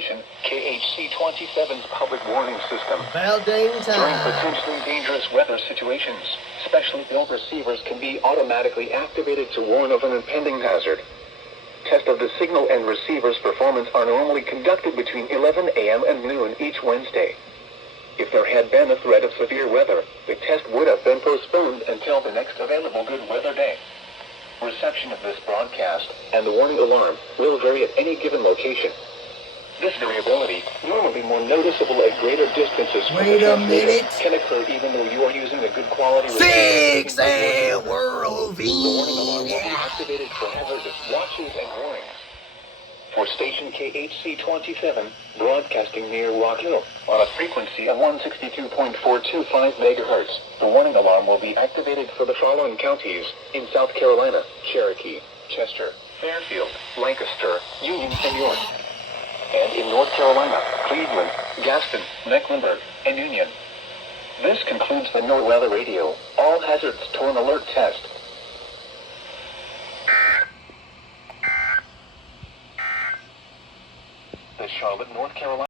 station, KHC27's public warning system. About dang During time. potentially dangerous weather situations, specially built receivers can be automatically activated to warn of an impending hazard. Tests of the signal and receiver's performance are normally conducted between 11 a.m. and noon each Wednesday. If there had been a threat of severe weather, the test would have been postponed until the next available good weather day. Reception of this broadcast and the warning alarm will vary at any given location. This variability, normally more noticeable at greater distances from the Wait a transmitter, minute. can occur even though you are using a good quality Six receiver. World The warning alarm will be V. activated for hazardous watches and warnings. For station KHC27, broadcasting near Rock Hill, on a frequency of 162.425 megahertz, the warning alarm will be activated for the following counties in South Carolina: Cherokee, Chester, Fairfield, Lancaster, Union, and York. And in North Carolina, Cleveland, Gaston, Mecklenburg, and Union. This concludes the NOAA Weather Radio All Hazards Torn Alert Test. The Charlotte, North Carolina